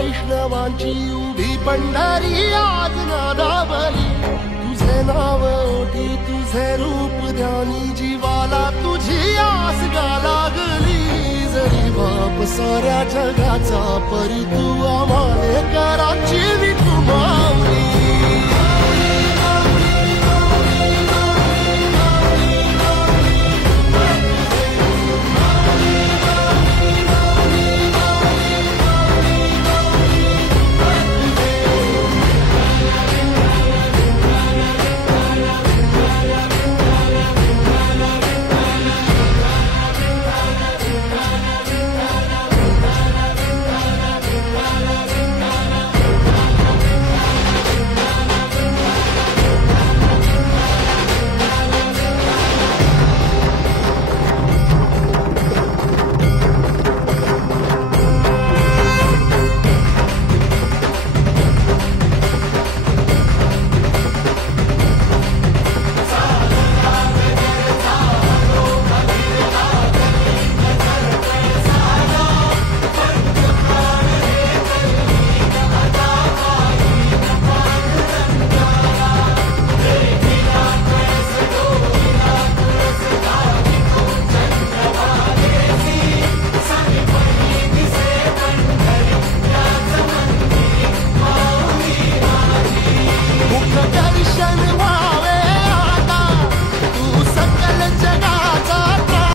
वैष्णवांची उभी पंढरी आज नादावली तुझे नाव ओठी तुझे रूप ध्यानी जीवाला तुझी आस गा लागली जरी बाप साऱ्या जगाचा परी तू आम्हाले कराची विठू माऊली